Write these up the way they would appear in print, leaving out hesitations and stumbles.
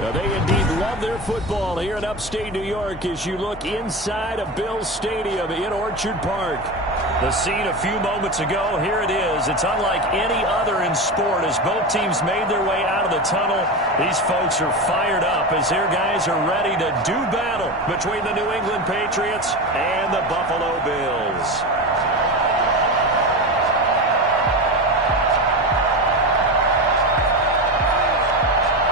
Now, they indeed love their football here in upstate New York as you look inside of Bills Stadium in Orchard Park. The scene a few moments ago, here it is. It's unlike any other in sport as both teams made their way out of the tunnel. These folks are fired up as their guys are ready to do battle between the New England Patriots and the Buffalo Bills.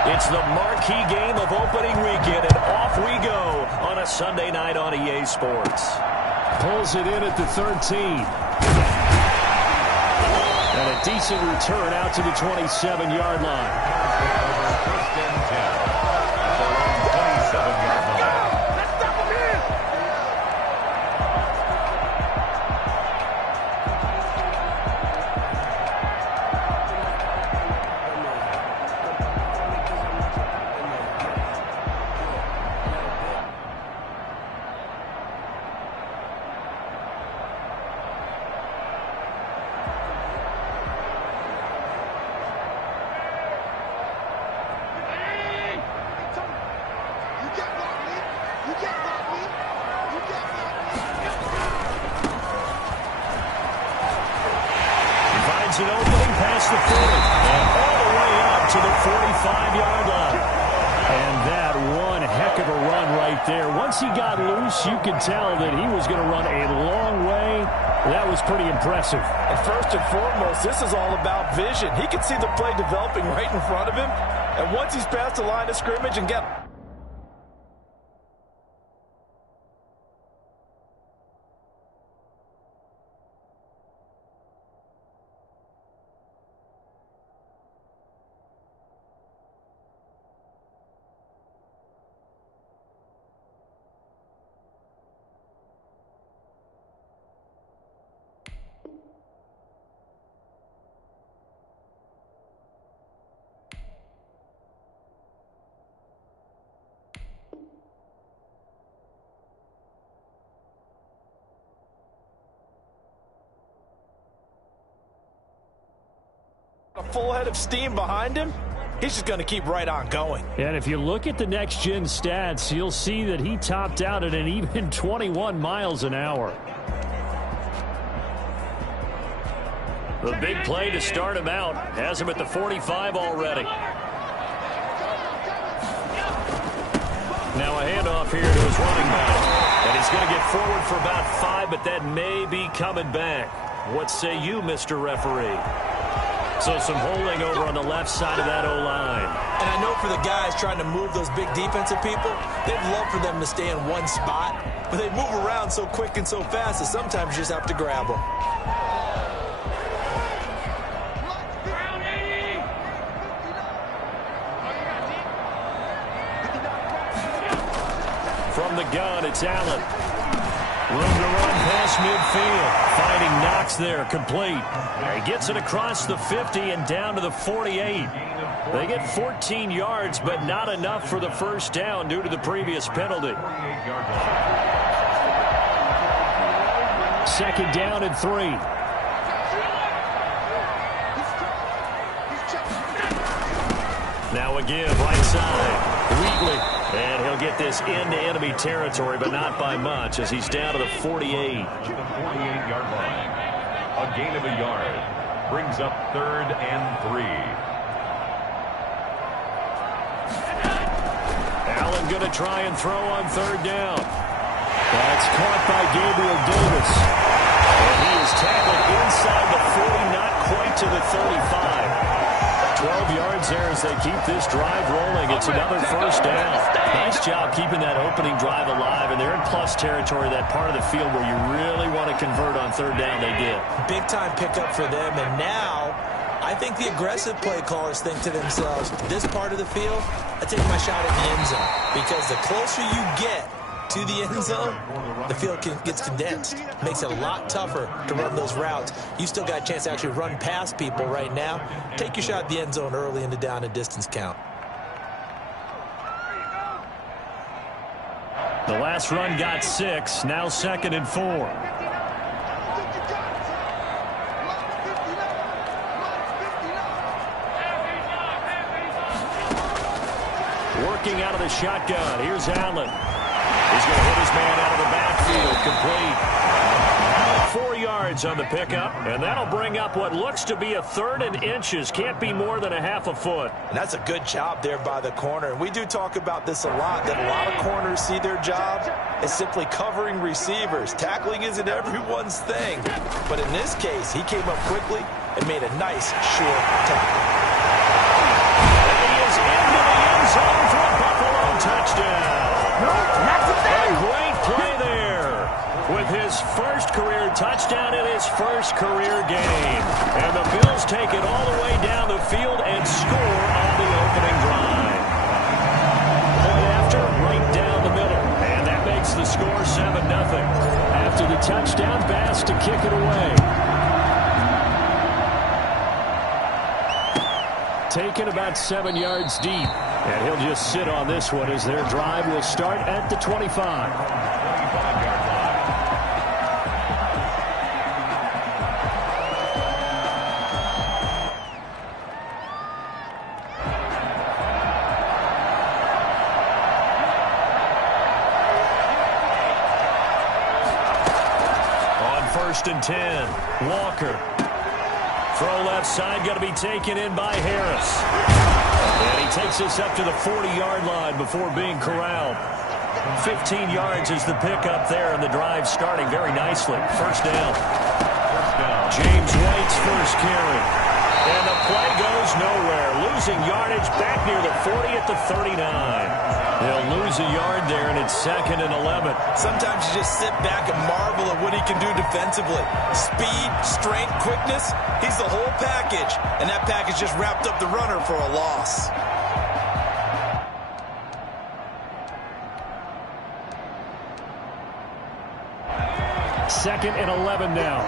It's the marquee game of opening weekend, and off we go on a Sunday night on EA Sports. Pulls it in at the 13. And a decent return out to the 27-yard line. First and 10 at their own 27-yard line. An opening past the 40 and all the way up to the 45-yard line. And that one heck of a run right there. Once he got loose, you could tell that he was going to run a long way. That was pretty impressive. And first and foremost, this is all about vision. He can see the play developing right in front of him. And once he's past the line of scrimmage and got... a full head of steam behind him, he's just going to keep right on going. And if you look at the Next Gen stats, you'll see that he topped out at an even 21 miles an hour. The big play to start him out has him at the 45 already. Now a handoff here to his running back. And he's going to get forward for about 5, but that may be coming back. What say you, Mr. Referee? So some holding over on the left side of that O-line. And I know for the guys trying to move those big defensive people, they'd love for them to stay in one spot. But they move around so quick and so fast that sometimes you just have to grab them. From the gun, it's Allen. Room to run past midfield. Finding Knox there, complete. He gets it across the 50 and down to the 48. They get 14 yards, but not enough for the first down due to the previous penalty. Second down and 3. Now again, right side. Wheatley. And he'll get this into enemy territory, but not by much, as he's down to the 48. To the 48-yard line. A gain of a yard. Brings up 3rd and 3. Allen going to try and throw on 3rd down. That's caught by Gabriel Davis. And he is tackled inside the 40, not quite to the 35. 12 yards there as they keep this drive rolling. It's another first down. Nice job keeping that opening drive alive, and they're in plus territory, that part of the field where you really want to convert on 3rd down. They did. Big-time pickup for them, and now I think the aggressive play callers think to themselves, this part of the field, I take my shot at the end zone, because the closer you get to the end zone, the field gets condensed. Makes it a lot tougher to run those routes. You still got a chance to actually run past people right now. Take your shot at the end zone early in the down and distance count. The last run got 6, now 2nd and 4. Working out of the shotgun. Here's Allen. He's going to hit his man out of the backfield. Complete. 4 yards on the pickup, and that'll bring up what looks to be a 3rd and inches. Can't be more than a half a foot. And that's a good job there by the corner. And we do talk about this a lot, that a lot of corners see their job as simply covering receivers. Tackling isn't everyone's thing. But in this case, he came up quickly and made a nice, short tackle. And he is into the end zone for a Buffalo touchdown. A great play there with his first career touchdown in his first career game. And the Bills take it all the way down the field and score on the opening drive. Point after, right down the middle. And that makes the score 7-0. After the touchdown, Bass to kick it away. Taken about 7 yards deep. And he'll just sit on this one as their drive will start at the 25. 25-yard line. On 1st and 10, Walker. Throw left side, going to be taken in by Harris. And he takes us up to the 40-yard line before being corralled. 15 yards is the pickup there, and the drive starting very nicely. First down. James White's first carry. And the play goes nowhere. Losing yardage back near the 40 at the 39. They'll lose a yard there, and it's 2nd and 11. Sometimes you just sit back and marvel at what he can do defensively. Speed, strength, quickness, he's the whole package. And that package just wrapped up the runner for a loss. Second and 11 now.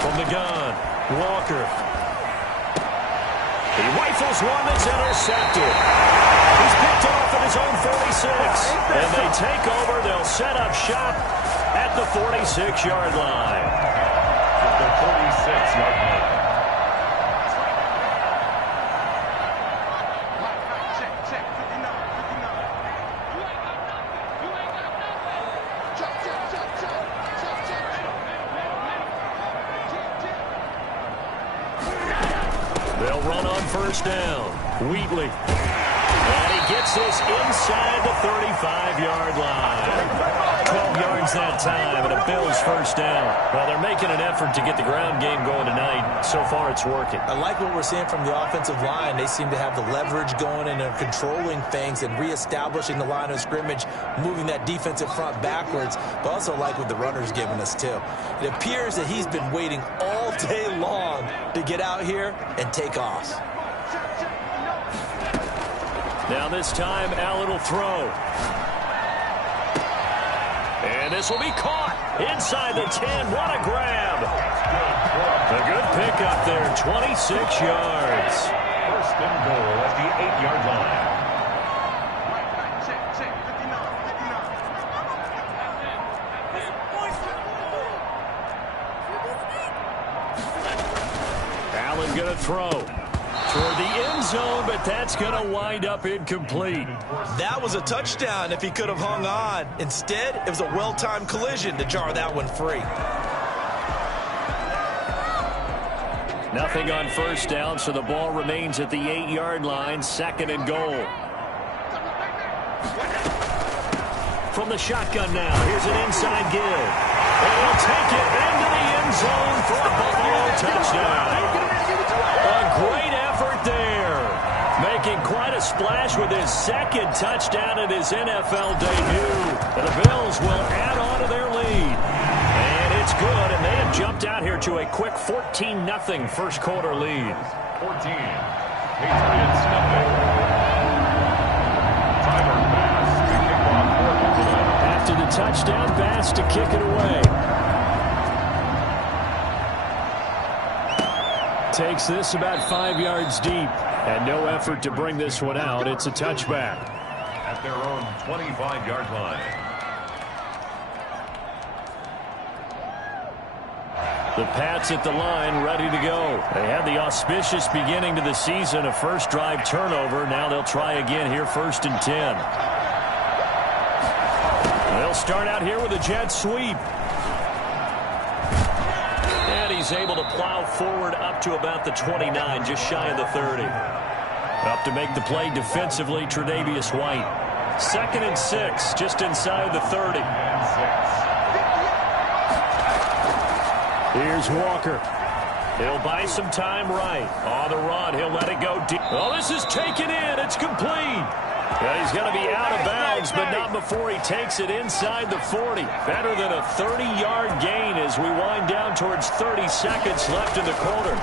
From the gun, Walker. He rifles one that's intercepted. He's picked off at his own 46. And they take over. They'll set up shop at the 46-yard line. The 46-yard line. They'll run on first down. Wheatley. And he gets this inside the 35-yard line. 12 yards that time, and a Bills first down. Well, they're making an effort to get the ground game going tonight. So far, it's working. I like what we're seeing from the offensive line. They seem to have the leverage going and are controlling things and reestablishing the line of scrimmage, moving that defensive front backwards. But also like what the runner's giving us, too. It appears that he's been waiting all day long to get out here and take off. Now this time, Allen will throw. And this will be caught inside the 10. What a grab. A good pickup there, 26 yards. First and goal at the 8-yard line. Allen going to throw toward the end zone, but that's going to wind up incomplete. That was a touchdown if he could have hung on. Instead, it was a well-timed collision to jar that one free. Nothing on first down, so the ball remains at the 8-yard line, 2nd and goal. From the shotgun now, here's an inside give. And he'll take it into the end zone for a Buffalo touchdown. A great effort there. Making quite a splash with his 2nd touchdown in his NFL debut. And the Bills will add on to their lead. And it's good, and they have jumped out here to a quick 14-0 first quarter lead. 14. Patriots nothing. Tyler Bass to kick off for Buffalo. After the touchdown, Bass to kick it away. Takes this about 5 yards deep. And no effort to bring this one out. It's a touchback. At their own 25-yard line. The Pats at the line, ready to go. They had the auspicious beginning to the season, a first drive turnover. Now they'll try again here, 1st and 10. They'll start out here with a jet sweep. And he's able to plow forward up to about the 29, just shy of the 30. Up to make the play defensively, Tre'Davious White. 2nd and 6, just inside the 30. Here's Walker. He'll buy some time right. On the run, he'll let it go deep. Oh, this is taken in. It's complete. Yeah, he's going to be out of bounds, but not before he takes it inside the 40. Better than a 30-yard gain as we wind down towards 30 seconds left in the quarter.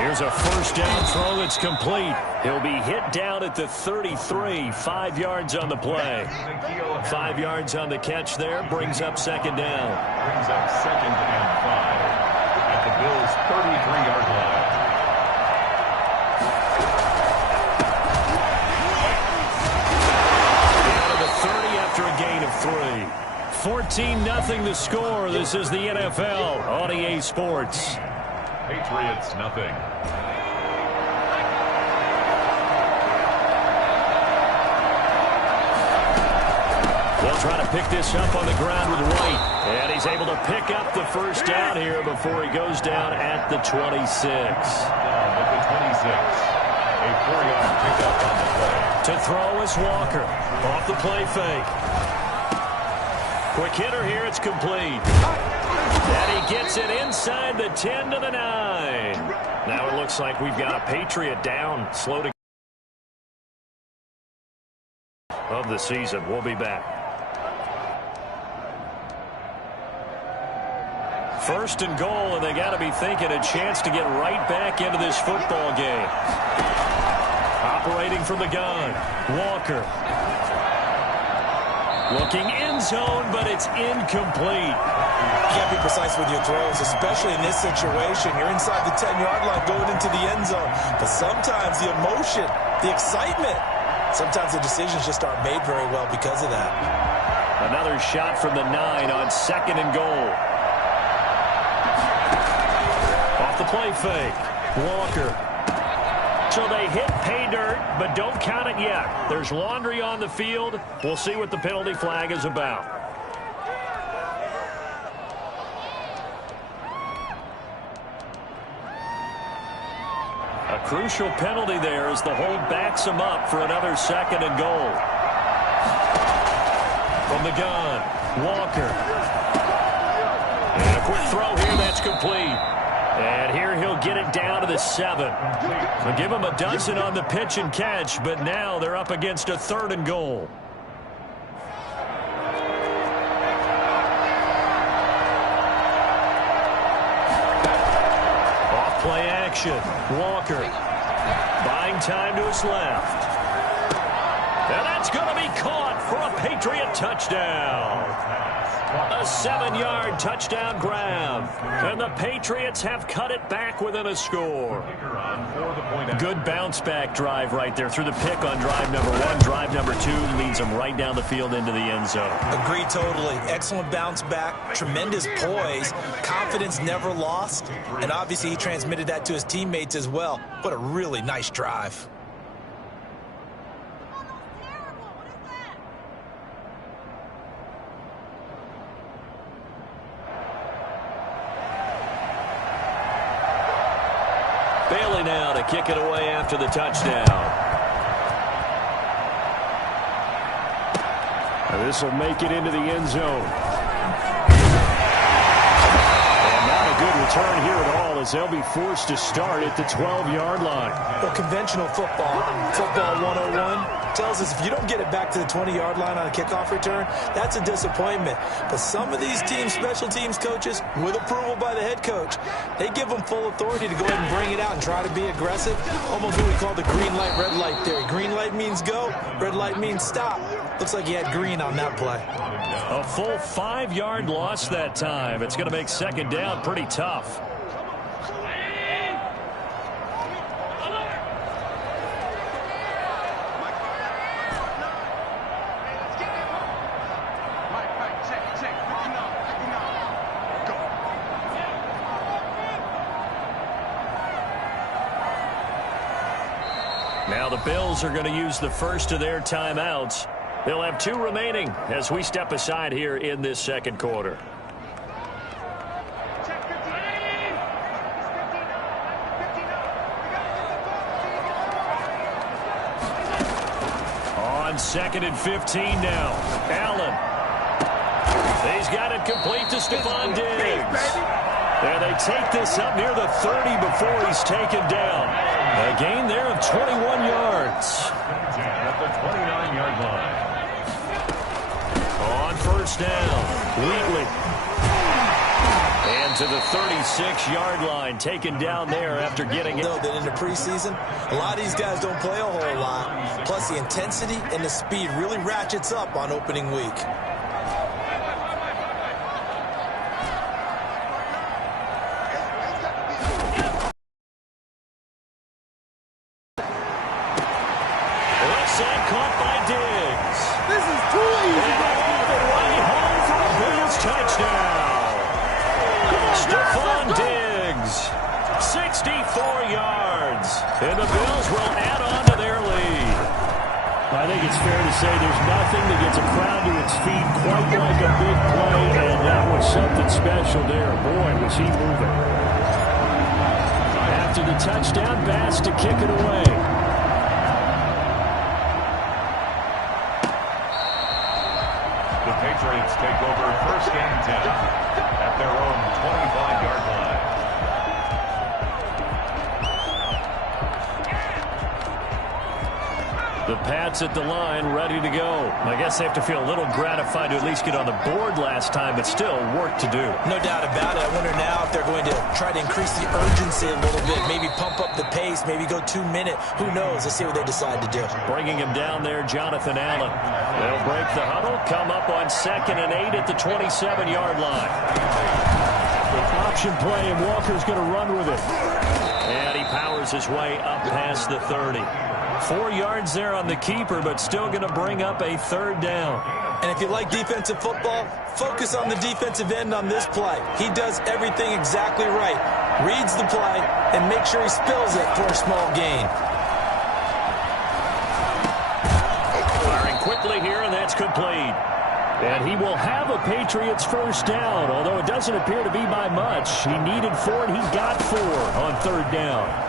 Here's a first down throw that's complete. He'll be hit down at the 33, 5 yards on the play. 5 yards on the catch there, brings up 2nd down. Brings up 2nd and 5 at the Bills' 33-yard line. Down to the 30 after a gain of 3. 14-0 the score. This is the NFL on EA Sports. Patriots, nothing. They'll try to pick this up on the ground with White. And he's able to pick up the first down here before he goes down at the 26. Down at the 26. A 4-yard pickup on the play. To throw is Walker. Off the play fake. Quick hitter here. It's complete. And he gets it inside the 10 to the 9. Now it looks like we've got a Patriot down. Slow to of the season. We'll be back. 1st and goal, and they got to be thinking a chance to get right back into this football game. Operating from the gun, Walker. Looking end zone, but it's incomplete. You got to be precise with your throws, especially in this situation. You're inside the 10-yard line going into the end zone. But sometimes the emotion, the excitement, sometimes the decisions just aren't made very well because of that. Another shot from the 9 on 2nd and goal. Off the play fake. Walker. So they hit pay dirt, but don't count it yet. There's laundry on the field. We'll see what the penalty flag is about. A crucial penalty there as the hold backs him up for another 2nd and goal. From the gun, Walker. And a quick throw here, that's complete. And here he'll get it down to the 7. They'll give him a dozen on the pitch and catch, but now they're up against a 3rd and goal. Off play action. Walker buying time to his left. And that's going to be caught for a Patriot touchdown. A 7-yard touchdown grab. And the Patriots have cut it back within a score. Good bounce-back drive right there through the pick on drive number 1. Drive number 2 leads them right down the field into the end zone. Agree totally. Excellent bounce back. Tremendous poise. Confidence never lost. And obviously he transmitted that to his teammates as well. What a really nice drive. Bailey now to kick it away after the touchdown. And this will make it into the end zone. And not a good return here at all as they'll be forced to start at the 12-yard line. Well, conventional football 101, tells us if you don't get it back to the 20-yard line on a kickoff return, that's a disappointment. But some of these teams, special teams coaches, with approval by the head coach, they give them full authority to go ahead and bring it out and try to be aggressive. Almost what we call the green light, red light theory. Green light means go, red light means stop. Looks like he had green on that play. A full 5-yard loss that time. It's going to make 2nd down pretty tough. Now the Bills are going to use the first of their timeouts. They'll have 2 remaining as we step aside here in this second quarter. On 2nd and 15 now. Allen. He's got it complete to Stephon Diggs. And they take this up near the 30 before he's taken down. A gain there of 21 yards. At the 29-yard line. On first down, Wheatley. And to the 36-yard line, taken down there after getting it. Know that in the preseason, a lot of these guys don't play a whole lot. Plus, the intensity and the speed really ratchets up on opening week. Caught by Diggs. This is too easy. And all the way home for a Bills touchdown. Stephon Diggs, 64 yards. And the Bills will add on to their lead. I think it's fair to say there's nothing that gets a crowd to its feet quite like a big play, and that was something special there. Boy, was he moving. After the touchdown, Bass to kick it away. The Patriots take over 1st and 10 at their own 25-yard line. The Pats at the line, ready to go. I guess they have to feel a little gratified to at least get on the board last time, but still work to do. No doubt about it. I wonder now if they're going to try to increase the urgency a little bit, maybe pump up the pace, maybe go 2-minute. Who knows? Let's see what they decide to do. Bringing him down there, Jonathan Allen. They'll break the huddle, come up on 2nd and 8 at the 27-yard line. Option play, and Walker's going to run with it. And he powers his way up past the 30. 4 yards there on the keeper, but still going to bring up a 3rd down. And if you like defensive football, focus on the defensive end on this play. He does everything exactly right. Reads the play and make sure he spills it for a small gain. Firing quickly here, and that's complete. And he will have a Patriots 1st down, although it doesn't appear to be by much. He needed 4, and he got 4 on 3rd down.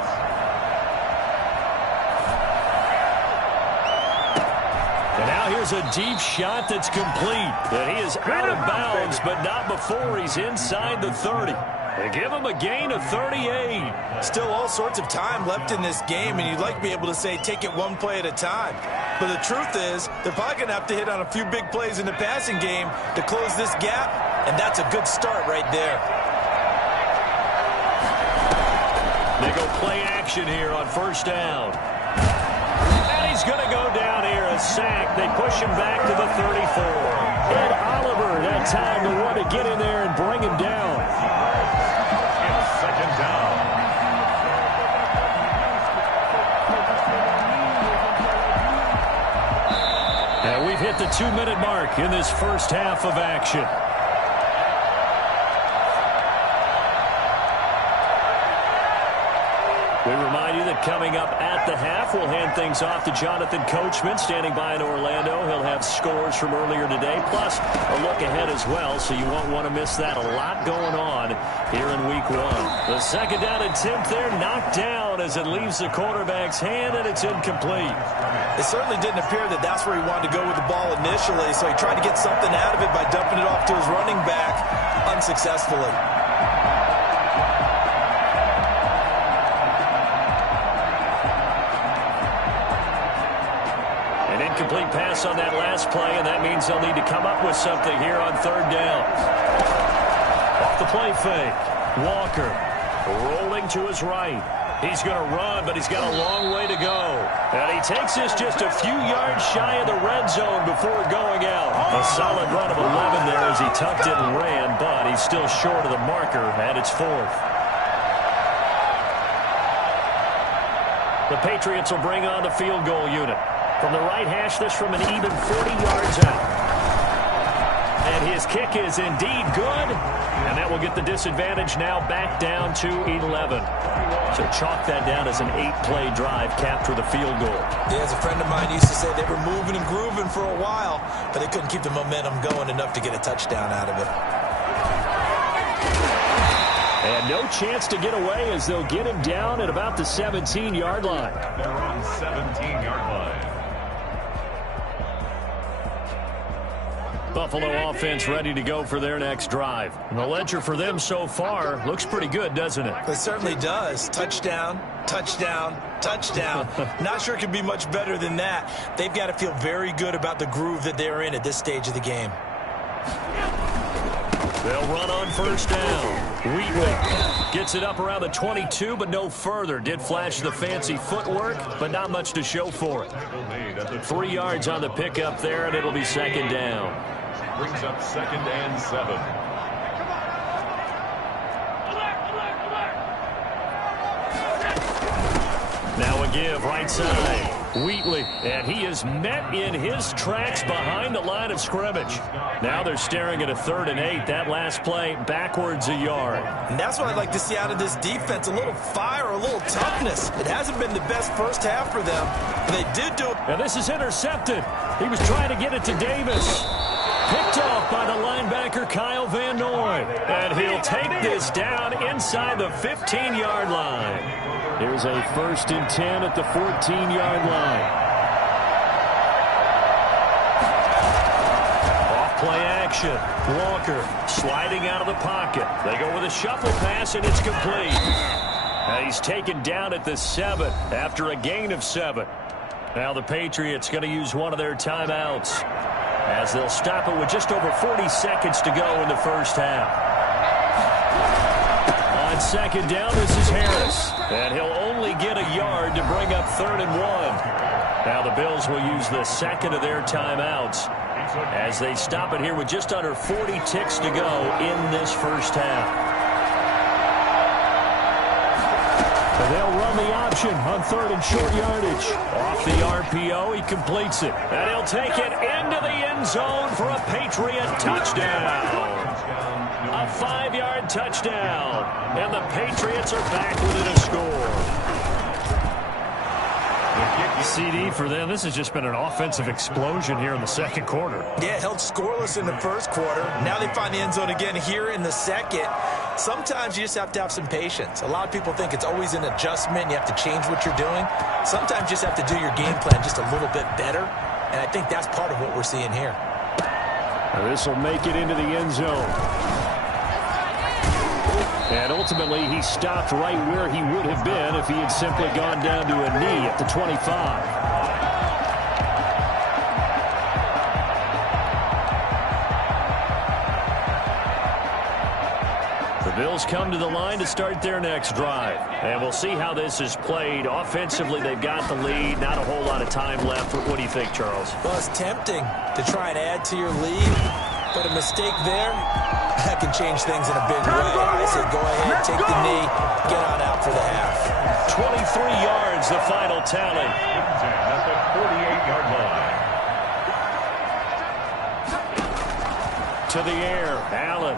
And now here's a deep shot that's complete. And he is out of bounds, but not before he's inside the 30. They give him a gain of 38. Still all sorts of time left in this game, and you'd like to be able to say take it one play at a time. But the truth is, they're probably going to have to hit on a few big plays in the passing game to close this gap, and that's a good start right there. They go play action here on 1st down. And he's going to go down here, a sack. They push him back to the 34. And Oliver, that time to want to get in there and bring him down. And 2nd down. And we've hit the 2-minute mark in this first half of action. We remind you that coming up at the half, we'll hand things off to Jonathan Coachman, standing by in Orlando. He'll have scores from earlier today, plus a look ahead as well, so you won't want to miss that. A lot going on here in Week 1. The 2nd down attempt there, knocked down as it leaves the quarterback's hand, and it's incomplete. It certainly didn't appear that that's where he wanted to go with the ball initially, so he tried to get something out of it by dumping it off to his running back unsuccessfully. Incomplete pass on that last play, and that means they'll need to come up with something here on 3rd down. Off the play fake. Walker rolling to his right. He's going to run, but he's got a long way to go. And he takes this just a few yards shy of the red zone before going out. A solid run of 11 there as he tucked it and ran, but he's still short of the marker, and it's 4th. The Patriots will bring on the field goal unit. From the right hash, this from an even 40 yards out. And his This kick is indeed good, and that will get the disadvantage now back down to 11. So chalk that down as an 8-play drive, capture the field goal. Yeah, as a friend of mine used to say, they were moving and grooving for a while, but they couldn't keep the momentum going enough to get a touchdown out of it. And no chance to get away as they'll get him down at about the 17-yard line. They're on 17-yard line. Buffalo offense ready to go for their next drive. And the ledger for them so far looks pretty good, doesn't it? It certainly does. Touchdown, touchdown, touchdown. Not sure it could be much better than that. They've got to feel very good about the groove that they're in at this stage of the game. They'll run on first down. Wheatley gets it up around the 22, but no further. Did flash the fancy footwork, but not much to show for it. 3 yards on the pickup there, and it'll be second down. Brings up 2nd and 7. Now a give right side. Wheatley, and he is met in his tracks behind the line of scrimmage. Now they're staring at a 3rd and 8. That last play backwards a yard. And that's what I'd like to see out of this defense, a little fire, a little toughness. It hasn't been the best first half for them, but they did do it. And this is intercepted. He was trying to get it to Davis. Picked off by the linebacker Kyle Van Noy. And he'll take this down inside the 15-yard line. Here's a 1st and 10 at the 14-yard line. Off-play action. Walker sliding out of the pocket. They go with a shuffle pass, and it's complete. And he's taken down at the 7 after a gain of 7. Now the Patriots going to use one of their timeouts, as they'll stop it with just over 40 seconds to go in the first half. On second down, this is Harris. And he'll only get a yard to bring up 3rd and 1. Now the Bills will use the second of their timeouts as they stop it here with just under 40 ticks to go in this first half. And they'll run the option on 3rd and short yardage. Off the RPO, he completes it. And he'll take it into the end zone for a Patriot touchdown. A 5-yard touchdown. And the Patriots are back within a score. CD for them. This has just been an offensive explosion here in the second quarter. Yeah, held scoreless in the first quarter. Now they find the end zone again here in the second. Sometimes you just have to have some patience. A lot of people think it's always an adjustment. You have to change what you're doing. Sometimes you just have to do your game plan just a little bit better. And I think that's part of what we're seeing here. This will make it into the end zone. And ultimately, he stopped right where he would have been if he had simply gone down to a knee at the 25. The Bills come to the line to start their next drive. And we'll see how this is played. Offensively, they've got the lead. Not a whole lot of time left. What do you think, Charles? Well, it's tempting to try and add to your lead, but a mistake there, that can change things in a big way. I said go ahead, take the knee, get on out for the half. 23 yards, the final tally. At the 48-yard line. To the air, Allen.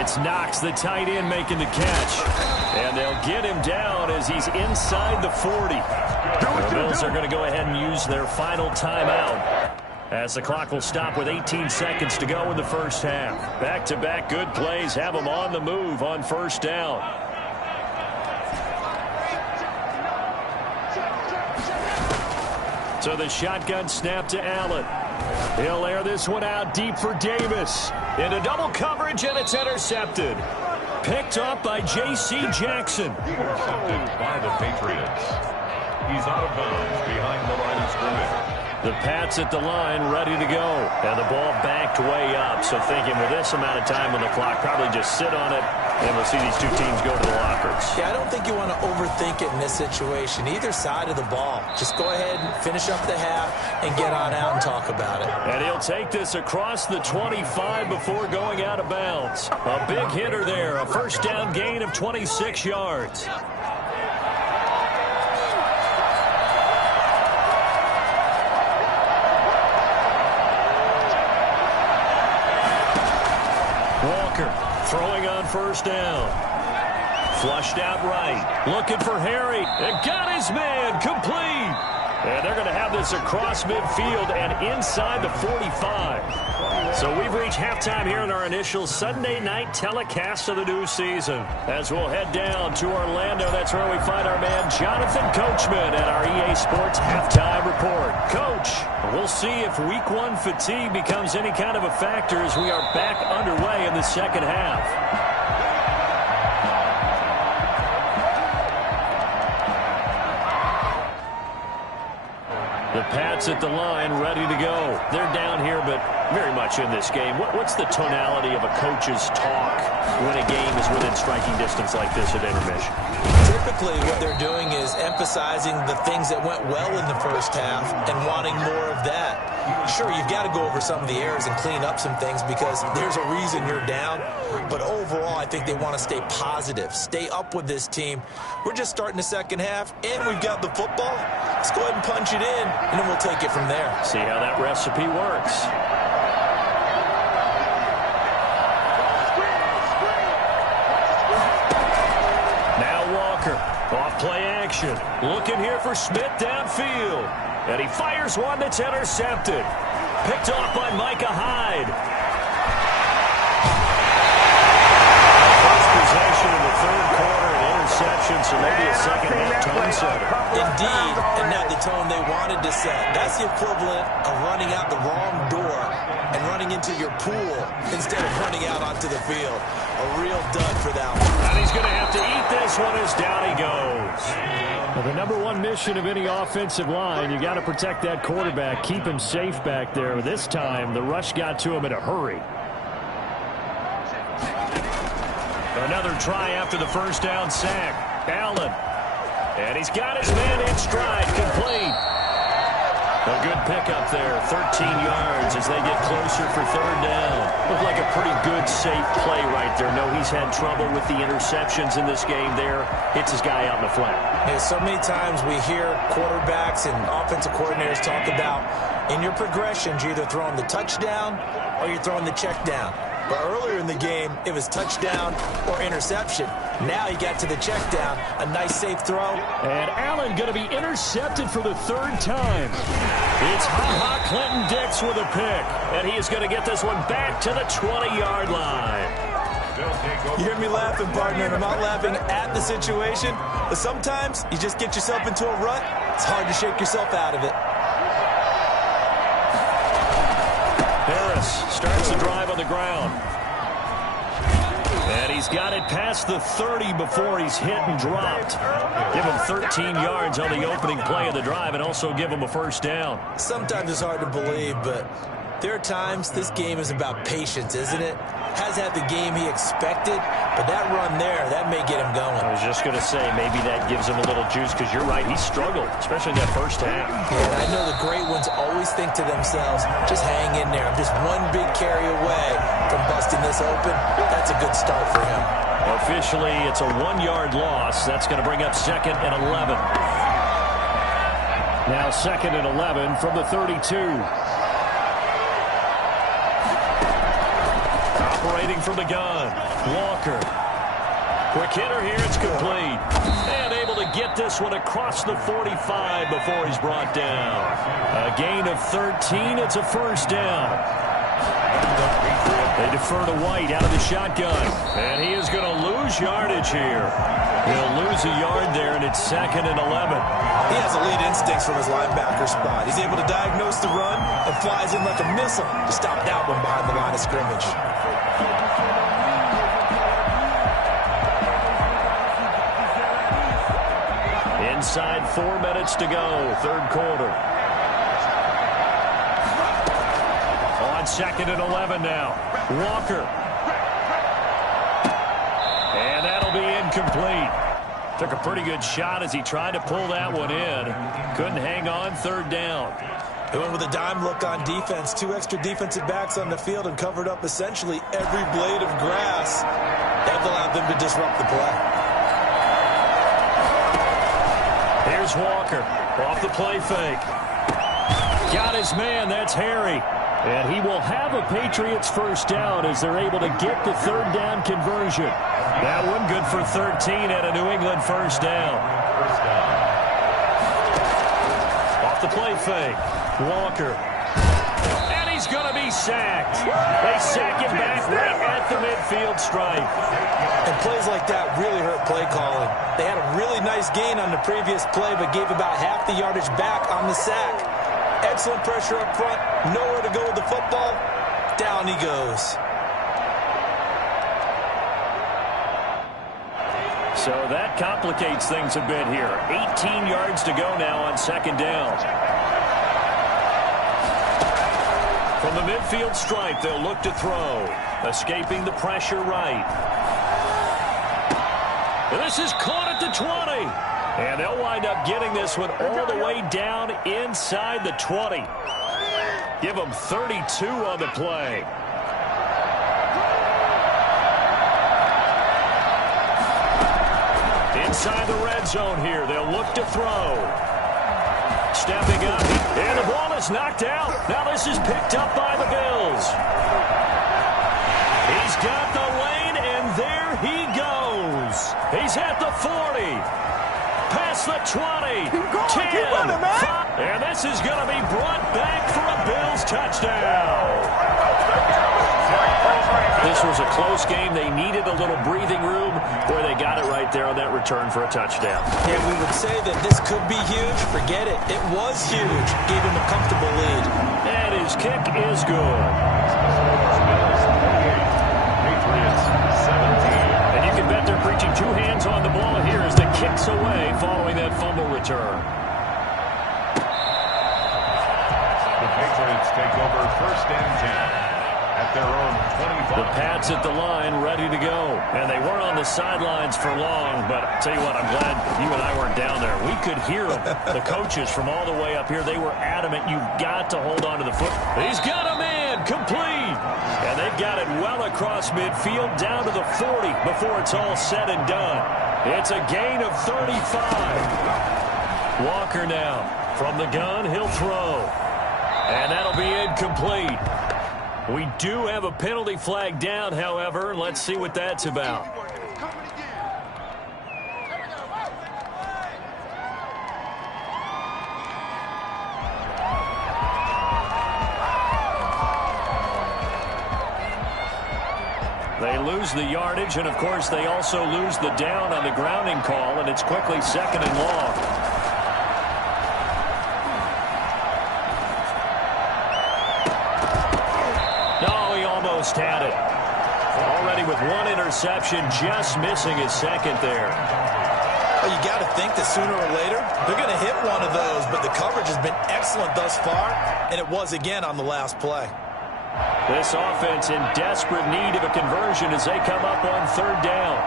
It's Knox, the tight end, making the catch. And they'll get him down as he's inside the 40. The Bills are going to go ahead and use their final timeout, as the clock will stop with 18 seconds to go in the first half. Back-to-back good plays have them on the move on first down. So the shotgun snap to Allen. He'll air this one out deep for Davis. Into double coverage, and it's intercepted. Picked up by J.C. Jackson. Intercepted by the Patriots. He's out of bounds behind the line of scrimmage. The Pats at the line, ready to go. And the ball backed way up. So thinking with this amount of time on the clock, probably just sit on it, and we'll see these two teams go to the lockers. Yeah, I don't think you want to overthink it in this situation. Either side of the ball. Just go ahead and finish up the half and get on out and talk about it. And he'll take this across the 25 before going out of bounds. A big hitter there. A first down gain of 26 yards. Walker throwing on first down. Flushed out right. Looking for Harry. And got his man. Complete. And they're going to have this across midfield and inside the 45. So we've reached halftime here in our initial Sunday night telecast of the new season. As we'll head down to Orlando, that's where we find our man Jonathan Coachman at our EA Sports Halftime Report. Coach, we'll see if Week 1 fatigue becomes any kind of a factor as we are back underway in the second half. The Pats at the line, ready to go. They're down here, but very much in this game. What's the tonality of a coach's talk when a game is within striking distance like this at intermission? Typically, what they're doing is emphasizing the things that went well in the first half and wanting more of that. Sure, you've got to go over some of the errors and clean up some things because there's a reason you're down. But overall, I think they want to stay positive, stay up with this team. We're just starting the second half, and we've got the football. Let's go ahead and punch it in, and then we'll take it from there. See how that recipe works. Now Walker, off play action. Looking here for Smith downfield. And he fires one that's intercepted. Picked off by Micah Hyde. First possession in the third quarter, an interception, so maybe a second half tone setter. Indeed, and not the tone they wanted to set. That's the equivalent of running out the wrong door and running into your pool instead of running out onto the field. A real dud for that one. And he's going to have to eat this one as down he goes. Well, the number one mission of any offensive line, you got to protect that quarterback, keep him safe back there. This time, the rush got to him in a hurry. Another try after the first down sack. Allen. And he's got his man in stride, complete. A good pickup there, 13 yards as they get closer for third down. Looked like a pretty good, safe play right there. No, he's had trouble with the interceptions in this game there. Hits his guy out in the flat. Yeah, so many times we hear quarterbacks and offensive coordinators talk about in your progressions, you're either throwing the touchdown or you're throwing the check down. But earlier in the game, it was touchdown or interception. Now he got to the check down. A nice safe throw. And Allen going to be intercepted for the third time. It's Ha-Ha Clinton Dix with a pick. And he is going to get this one back to the 20-yard line. You hear me laughing, partner, and I'm not laughing at the situation. But sometimes you just get yourself into a rut. It's hard to shake yourself out of it. Harris starts the drive on the ground. And he's got it past the 30 before he's hit and dropped. Give him 13 yards on the opening play of the drive and also give him a first down. Sometimes it's hard to believe, but there are times this game is about patience, isn't it? Has had the game he expected, but that run there, that may get him going. I was just going to say, maybe that gives him a little juice because you're right, he struggled, especially in that first half. Yeah, and I know the great ones always think to themselves, just hang in there. I'm just one big carry away from busting this open. That's a good start for him. Officially, it's a 1-yard loss. That's going to bring up second and 11. Now second and 11 from the 32. Operating from the gun. Walker. Quick hitter here. It's complete. And able to get this one across the 45 before he's brought down. A gain of 13. It's a first down. They defer to White out of the shotgun. And he is going to lose yardage here. He'll lose a yard there, and it's second and 11. He has elite instincts from his linebacker spot. He's able to diagnose the run and flies in like a missile to stop that one behind the line of scrimmage. Inside 4 minutes to go, third quarter. On second and 11 now. Walker. And that'll be incomplete. Took a pretty good shot as he tried to pull that one in. Couldn't hang on, third down. They went with a dime look on defense. 2 extra defensive backs on the field and covered up essentially every blade of grass. That allowed them to disrupt the play. Here's Walker off the play fake. Got his man. That's Harry. And he will have a Patriots first down as they're able to get the third down conversion. That one good for 13 at a New England first down. Off the play fake. Walker. And he's going to be sacked. They sack him back right at the midfield stripe. And plays like that really hurt play calling. They had a really nice gain on the previous play, but gave about half the yardage back on the sack. Excellent pressure up front. Nowhere to go with the football. Down he goes. So that complicates things a bit here. 18 yards to go now on second down. From the midfield stripe, they'll look to throw. Escaping the pressure right. This is caught at the 20. And they'll wind up getting this one all the way down inside the 20. Give them 32 on the play. Inside the red zone here, they'll look to throw. Stepping up, and the ball is knocked out. Now this is picked up by the Bills. He's got the lane, and there he goes. He's at the 40. Past the 20, 10, 5, and this is going to be brought back for a Bills touchdown. This was a close game. They needed a little breathing room. Boy, they got it right there on that return for a touchdown. And we would say that this could be huge. Forget it. It was huge. Gave him a comfortable lead. And his kick is good. Patriots 17. And you can bet they're preaching two hands on the ball here as the kick's away following that fumble return. The Patriots take over first and 10 at their own 25. The Pats at the line ready to go. And they weren't on the sidelines for long, but I'll tell you what, I'm glad you and I weren't down there. We could hear them. The coaches from all the way up here, they were adamant. You've got to hold on to the foot. He's got a man, complete. And they've got it well across midfield down to the 40 before it's all said and done. It's a gain of 35. Walker now from the gun, he'll throw. And that'll be incomplete. We do have a penalty flag down, however. Let's see what that's about. They lose the yardage, and of course they also lose the down on the grounding call, and it's quickly second and long. Had it. Already with one interception, just missing his second there. Well, you got to think that sooner or later they're going to hit one of those, but the coverage has been excellent thus far, and it was again on the last play. This offense in desperate need of a conversion as they come up on third down.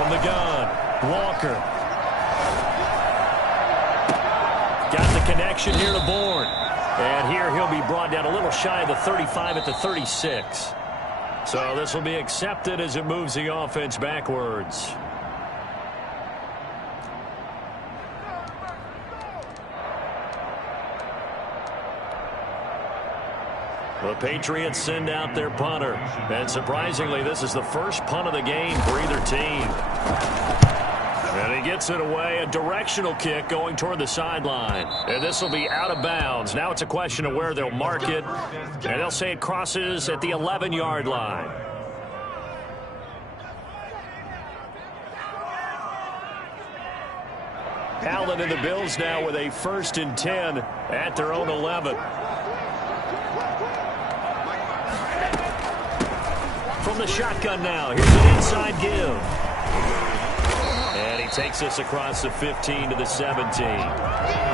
From the gun, Walker. Got the connection here to Bourne. And here he'll be brought down a little shy of the 35 at the 36. So this will be accepted as it moves the offense backwards. The Patriots send out their punter. And surprisingly, this is the first punt of the game for either team. And he gets it away, a directional kick going toward the sideline. And this will be out of bounds. Now it's a question of where they'll mark it. And they'll say it crosses at the 11-yard line. Allen and the Bills now with a 1st and 10 at their own 11. From the shotgun now, here's an inside give. And he takes us across the 15 to the 17.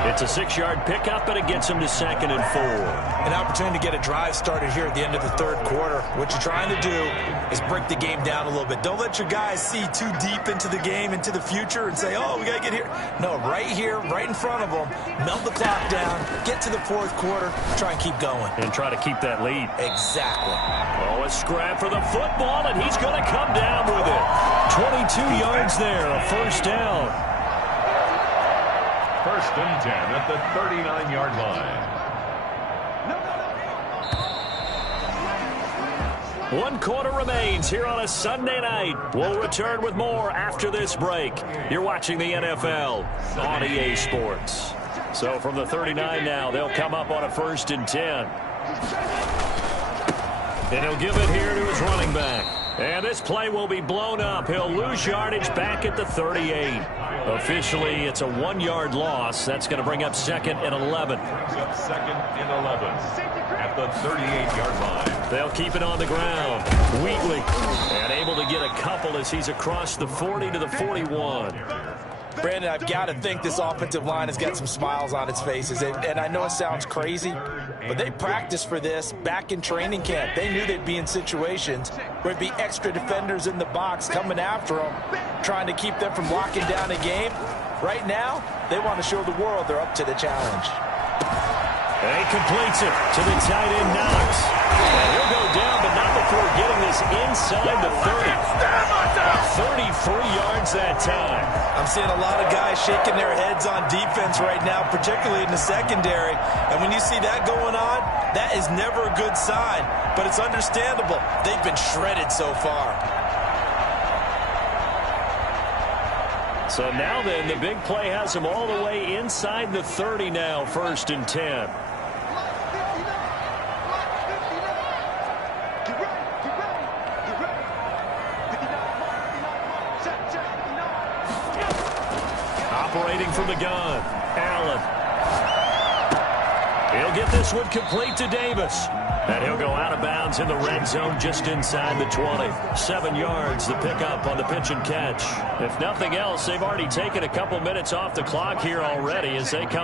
It's a 6-yard pickup, and it gets him to 2nd and 4. An opportunity to get a drive started here at the end of the third quarter. What you're trying to do is break the game down a little bit. Don't let your guys see too deep into the game, into the future, and say, oh, we got to get here. No, right here, right in front of them, melt the clock down, get to the fourth quarter, try and keep going. And try to keep that lead. Exactly. Oh, a scrap for the football, and he's going to come down with it. 22 yards there, a first down. First and 10 at the 39-yard line. 1 quarter remains here on a Sunday night. We'll return with more after this break. You're watching the NFL on EA Sports. So from the 39 now, they'll come up on a 1st and 10. And he'll give it here to his running back. And this play will be blown up. He'll lose yardage back at the 38. Officially, it's a 1-yard loss. That's going to bring up 2nd and 11. Second and 11 at the 38-yard line. They'll keep it on the ground. Wheatley, and able to get a couple as he's across the 40 to the 41. Brandon, I've got to think this offensive line has got some smiles on its faces. And I know it sounds crazy, but they practiced for this back in training camp. They knew they'd be in situations where there'd be extra defenders in the box coming after them, trying to keep them from locking down a game. Right now, they want to show the world they're up to the challenge. And he completes it to the tight end, Knox. And he'll go down, but not before getting this inside the 30. 33 yards that time. I'm seeing a lot of guys shaking their heads on defense right now, particularly in the secondary. And when you see that going on, that is never a good sign. But it's understandable. They've been shredded so far. So now then, the big play has him all the way inside the 30 now, 1st and 10. Operating from the gun, Allen. He'll get this one complete to Davis. And he'll go out of bounds in the red zone just inside the 20. 7 yards, the pickup on the pitch and catch. If nothing else, they've already taken a couple minutes off the clock here already as they come